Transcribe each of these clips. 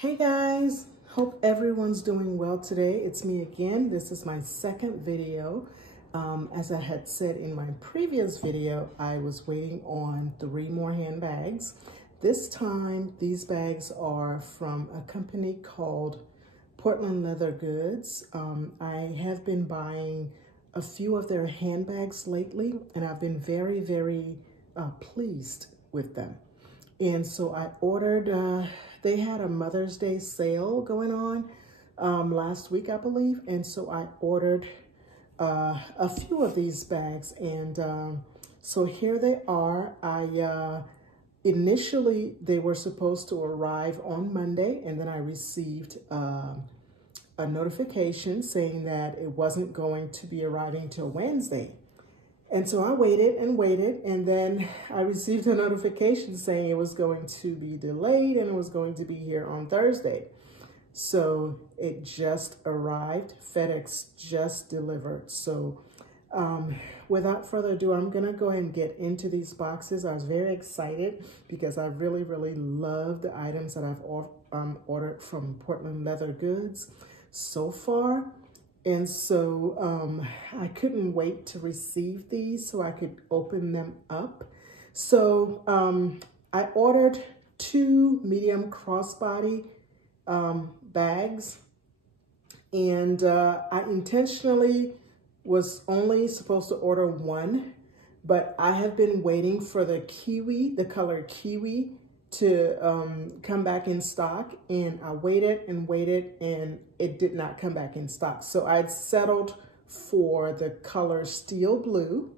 Hey guys, hope everyone's doing well today. It's me again. This is my second video. As I had said in my previous video, I was waiting on 3 more handbags. This time, these bags are from a company called Portland Leather Goods. I have been buying a few of their handbags lately, and I've been very pleased with them. And so I ordered, they had a Mother's Day sale going on last week, I believe. And so I ordered a few of these bags. And so here they are. Initially, they were supposed to arrive on Monday, and then I received a notification saying that it wasn't going to be arriving till Wednesday. And so I waited, and then I received a notification saying it was going to be delayed and it was going to be here on Thursday. So it just arrived. FedEx just delivered. So without further ado, I'm gonna go ahead and get into these boxes. I was very excited because I really love the items that I've ordered from Portland Leather Goods so far. And so I couldn't wait to receive these so I could open them up. So I ordered 2 medium crossbody bags, and I intentionally was only supposed to order 1, but I have been waiting for the kiwi, the color kiwi, to come back in stock, and I waited and it did not come back in stock. So I'd settled for the color steel blue,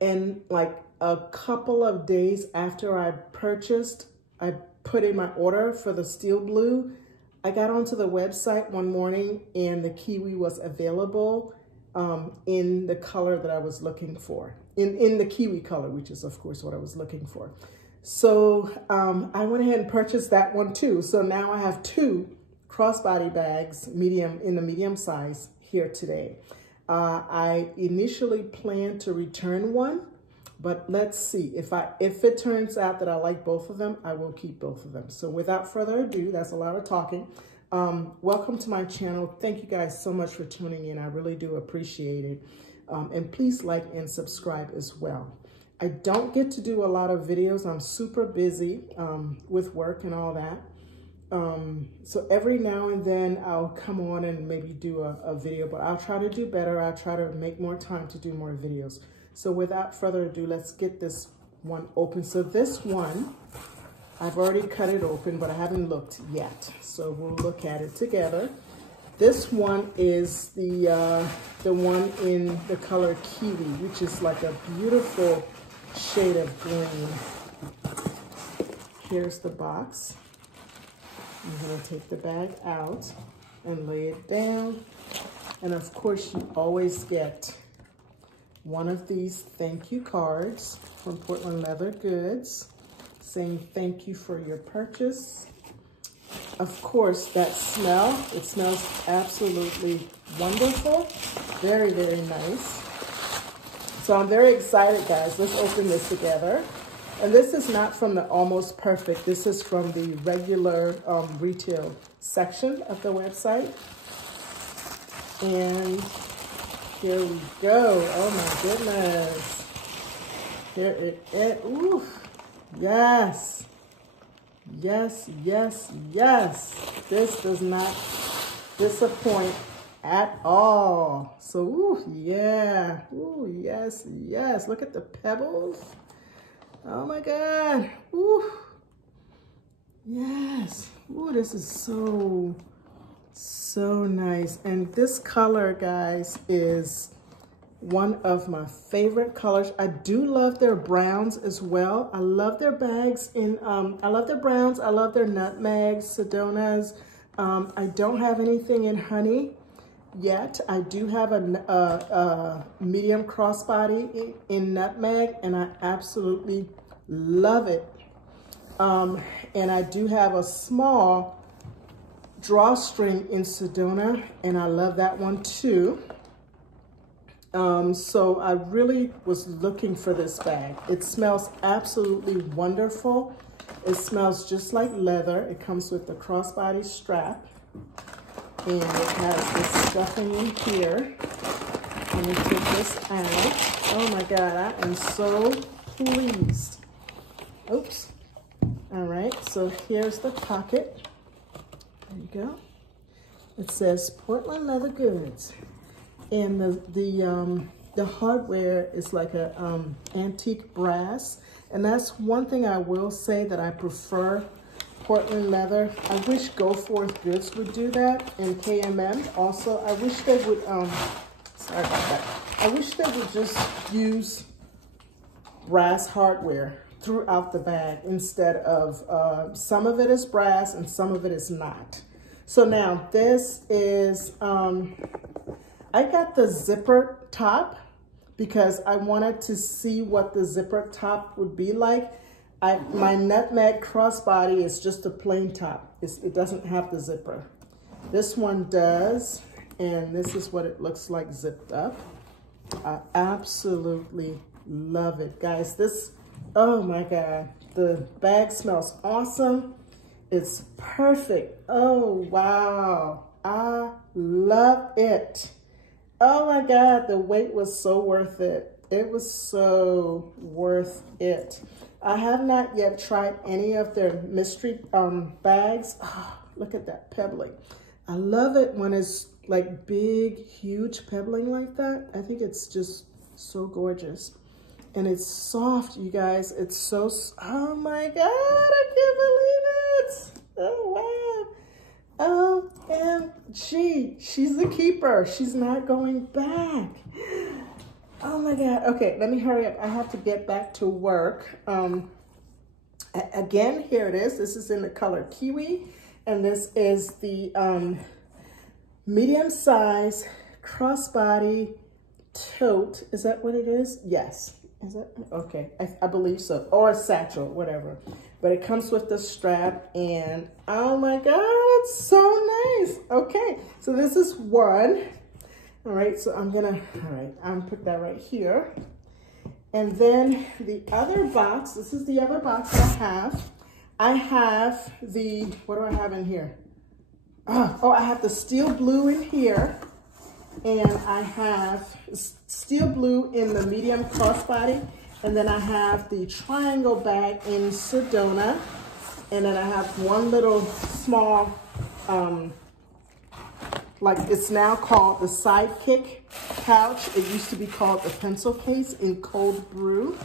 and like a couple of days after I put in my order for the steel blue, I got onto the website one morning and the kiwi was available in the color that I was looking for, in the kiwi color, which is of course what I was looking for. So I went ahead and purchased that one too. So now I have 2 crossbody bags, in the medium size here today. I initially planned to return one, but let's see. If it turns out that I like both of them, I will keep both of them. So without further ado, that's a lot of talking. Welcome to my channel. Thank you guys so much for tuning in. I really do appreciate it. And please like and subscribe as well. I don't get to do a lot of videos. I'm super busy with work and all that. So every now and then I'll come on and maybe do a video, but I'll try to do better. I'll try to make more time to do more videos. So without further ado, let's get this one open. So this one, I've already cut it open, but I haven't looked yet. So we'll look at it together. This one is the one in the color kiwi, which is like a beautiful shade of green. Here's the box. I'm going to take the bag out and lay it down. And of course, you always get one of these thank you cards from Portland Leather Goods saying thank you for your purchase. Of course, that smell, it smells absolutely wonderful. Very nice. So I'm very excited, guys. Let's open this together. And this is not from the Almost Perfect. This is from the regular retail section of the website. And here we go. Oh my goodness. Here it is. Ooh, yes. Yes. This does not disappoint at all. So, ooh, yeah. Ooh, yes. Look at the pebbles. Oh my God. Ooh. Yes. Ooh, this is so nice. And this color, guys, is one of my favorite colors. I do love their browns as well. I love their bags in, I love their browns. I love their nutmegs, Sedonas. I don't have anything in honey yet. I do have a medium crossbody in nutmeg, and I absolutely love it. And I do have a small drawstring in Sedona, and I love that one too. So I really was looking for this bag. It smells absolutely wonderful. It smells just like leather. It comes with the crossbody strap. And it has this stuffing in here. Let me take this out. Oh my God, I am so pleased. Oops. All right, so here's the pocket. There you go. It says Portland Leather Goods. And the hardware is like a antique brass. And that's one thing I will say that I prefer Portland leather. I wish Go Forth Goods would do that, and KMM also. I wish they would, sorry about that. I wish they would just use brass hardware throughout the bag instead of, some of it is brass and some of it is not. So now this is, I got the zipper top because I wanted to see what the zipper top would be like. My nutmeg crossbody is just a plain top. It doesn't have the zipper. This one does, and this is what it looks like zipped up. I absolutely love it, guys. This, oh my God, the bag smells awesome. It's perfect. Oh, wow. I love it. Oh my God, the wait was so worth it. It was so worth it. I have not yet tried any of their mystery bags. Oh, look at that pebbling. I love it when it's like big, huge pebbling like that. I think it's just so gorgeous. And it's soft, you guys. It's so, oh my God, I can't believe it. Oh, wow. OMG, she's the keeper. She's not going back. Oh my God. Okay, let me hurry up. I have to get back to work. Again, here it is. This is in the color Kiwi. And this is the medium size crossbody tote. Is that what it is? Yes. Is that? Okay, I believe so. Or a satchel, whatever. But it comes with the strap, and oh my God, it's so nice. Okay, so this is one. All right, so I'm gonna put that right here. And then the other box, this is the other box I have. I have the, what do I have in here? Oh, I have the steel blue in here. And I have steel blue in the medium crossbody. And then I have the triangle bag in Sedona. And then I have one little small, like it's now called the Sidekick pouch. It used to be called the pencil case in Cold Brew.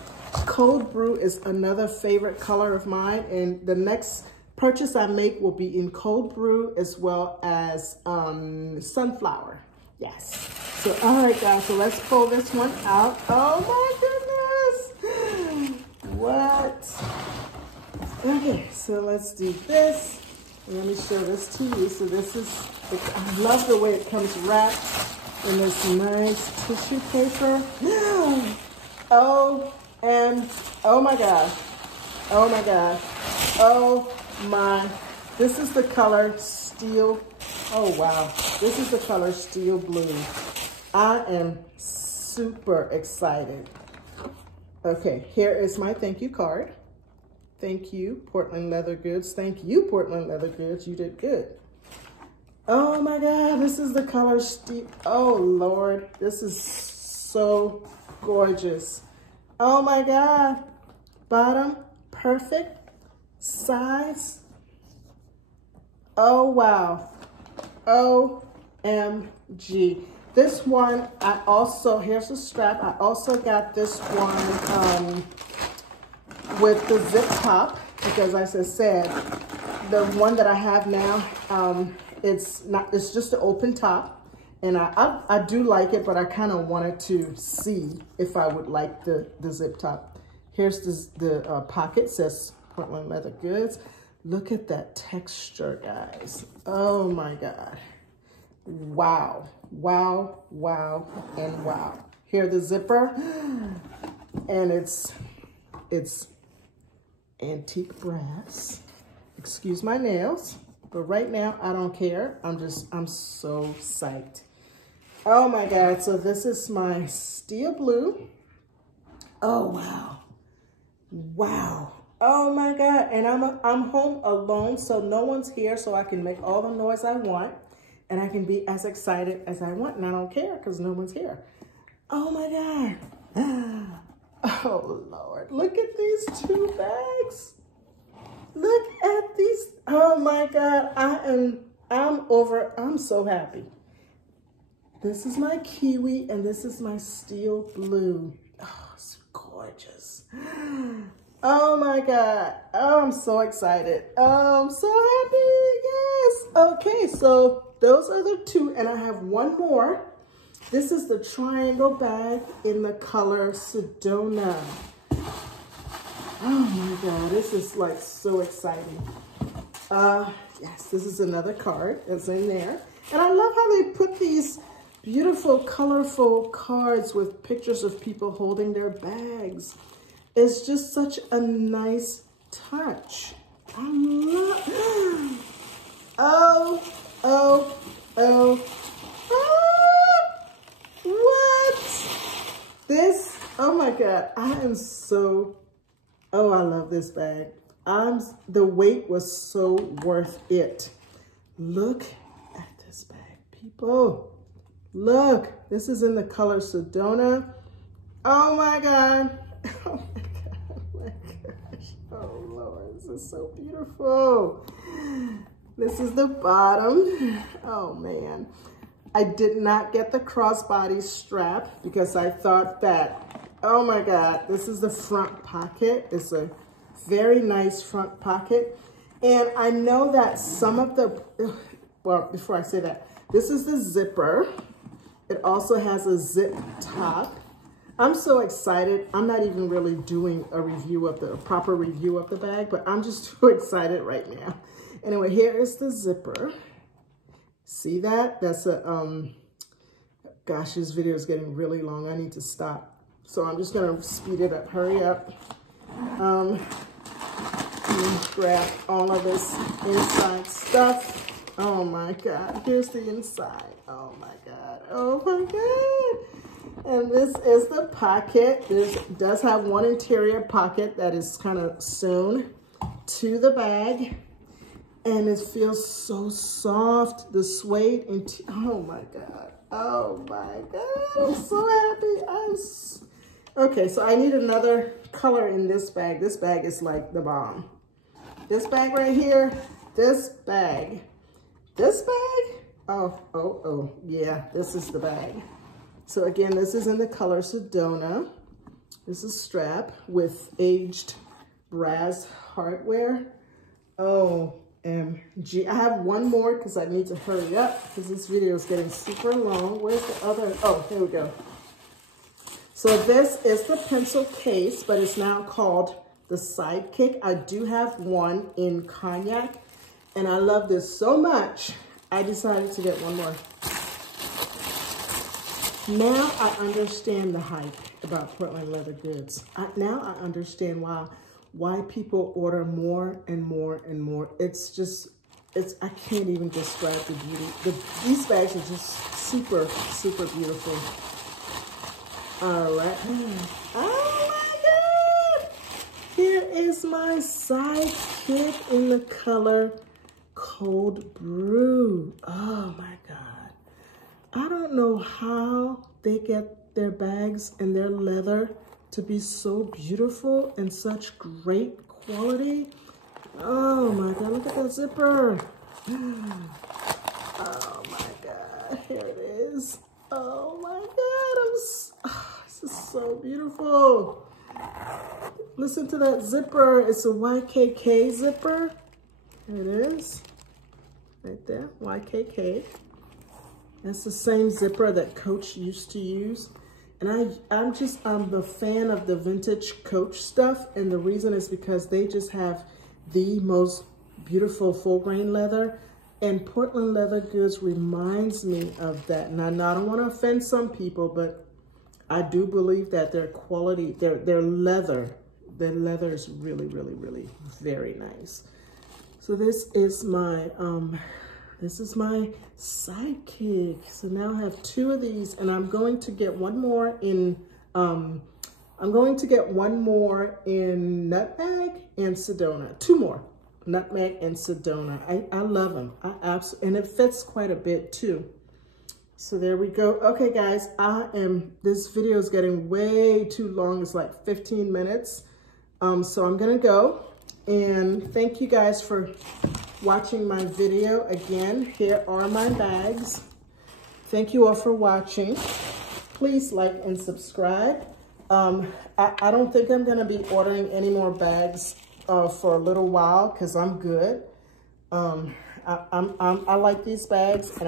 Cold Brew is another favorite color of mine. And the next purchase I make will be in Cold Brew as well as Sunflower. Yes. So, all right, guys, so let's pull this one out. Oh my goodness. What? Okay, so let's do this. Let me show this to you. So this is, I love the way it comes wrapped in this nice tissue paper. Oh my God. Oh my God. Oh my, this is the color Steel. Oh wow, this is the color Steel Blue. I am super excited. Okay, here is my thank you card. Thank you, Portland Leather Goods. Thank you, Portland Leather Goods. You did good. Oh my God, this is the color Steel. Oh Lord, this is so gorgeous. Oh my God, bottom, perfect, size. Oh wow. OMG. This one, I also, here's the strap. I also got this one with the zip top because as I said, the one that I have now, it's just an open top. And I do like it, but I kind of wanted to see if I would like the zip top. Here's the pocket, says Portland Leather Goods. Look at that texture, guys. Oh my God. Wow, wow, wow, and wow. Here the zipper, and it's antique brass. Excuse my nails, but right now I don't care. I'm so psyched. Oh my God, so this is my Steel Blue. Oh wow, wow. Oh my God. And I'm home alone, so no one's here, so I can make all the noise I want and I can be as excited as I want, and I don't care because no one's here. Oh my God. Oh Lord, look at these two bags. Look at these. Oh my God. I'm so happy. This is my kiwi and this is my steel blue. Oh, it's gorgeous. Oh my God. Oh, I'm so excited. Oh, I'm so happy. Yes. Okay, so those are the two, and I have one more. This is the triangle bag in the color Sedona. Oh my God, this is like so exciting. Yes, this is another card that's in there. And I love how they put these beautiful, colorful cards with pictures of people holding their bags. It's just such a nice touch. I love, what? This, oh my God, I am so, oh, I love this bag. The weight was so worth it. Look at this bag, people. Look, this is in the color Sedona. Oh my God. Oh my God, oh my gosh. Oh Lord, this is so beautiful. This is the bottom. Oh man. I did not get the crossbody strap because I thought that, oh my God, this is the front pocket. It's a very nice front pocket. And I know that some of the, well, before I say that, this is the zipper. It also has a zip top. I'm so excited. I'm not even really doing a proper review of the bag, but I'm just too excited right now. Anyway, here is the zipper. See that? That's a, gosh, this video is getting really long. I need to stop. So I'm just gonna speed it up, hurry up. Grab all of this inside stuff. Oh my God, here's the inside. Oh my God, oh my God. And this is the pocket. This does have one interior pocket that is kind of sewn to the bag. And it feels so soft, the suede, oh my God, oh my God, I'm so happy. Okay, so I need another color in this bag. This bag is like the bomb. This bag right here, this bag, oh, yeah, this is the bag. So again, this is in the color Sedona. This is strap with aged brass hardware. OMG. I have one more because I need to hurry up because this video is getting super long. Where's the other? Oh, here we go. So this is the pencil case, but it's now called the Sidekick. I do have one in cognac, and I love this so much, I decided to get one more. Now I understand the hype about Portland leather goods. Now I understand why people order more and more and more. It's just, I can't even describe the beauty. These bags are just super, super beautiful. All right. Oh my God. Here is my Sidekick in the color Cold Brew. Oh my God. I don't know how they get their bags and their leather to be so beautiful and such great quality. Oh my God, look at that zipper. Oh my God, here it is. Oh my God, this is so beautiful. Listen to that zipper. It's a YKK zipper. There it is, right there, YKK. That's the same zipper that Coach used to use. And I'm the fan of the vintage Coach stuff. And the reason is because they just have the most beautiful full grain leather. And Portland leather goods reminds me of that. And I don't want to offend some people, but I do believe that their quality, their leather is really, really, really very nice. So this is my Sidekick. So now I have two of these, and I'm going to get one more in I'm going to get one more in nutmeg and Sedona. Two more, nutmeg and Sedona. I love them. And it fits quite a bit too. So there we go. Okay, guys, this video is getting way too long. It's like 15 minutes. So I'm gonna go, and thank you guys for watching my video. Again, here are my bags. Thank you all for watching. Please like and subscribe. I don't think I'm gonna be ordering any more bags for a little while because I'm good. I like these bags, and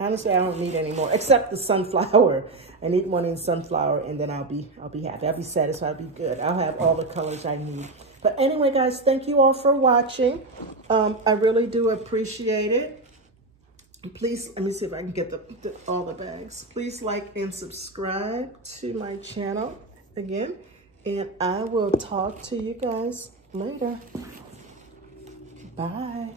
honestly, I don't need any more except the sunflower. I need one in sunflower, and then I'll be happy. I'll be satisfied. I'll be good. I'll have all the colors I need. But anyway, guys, thank you all for watching. I really do appreciate it. Please, let me see if I can get all the bags. Please like and subscribe to my channel again, and I will talk to you guys later. Bye.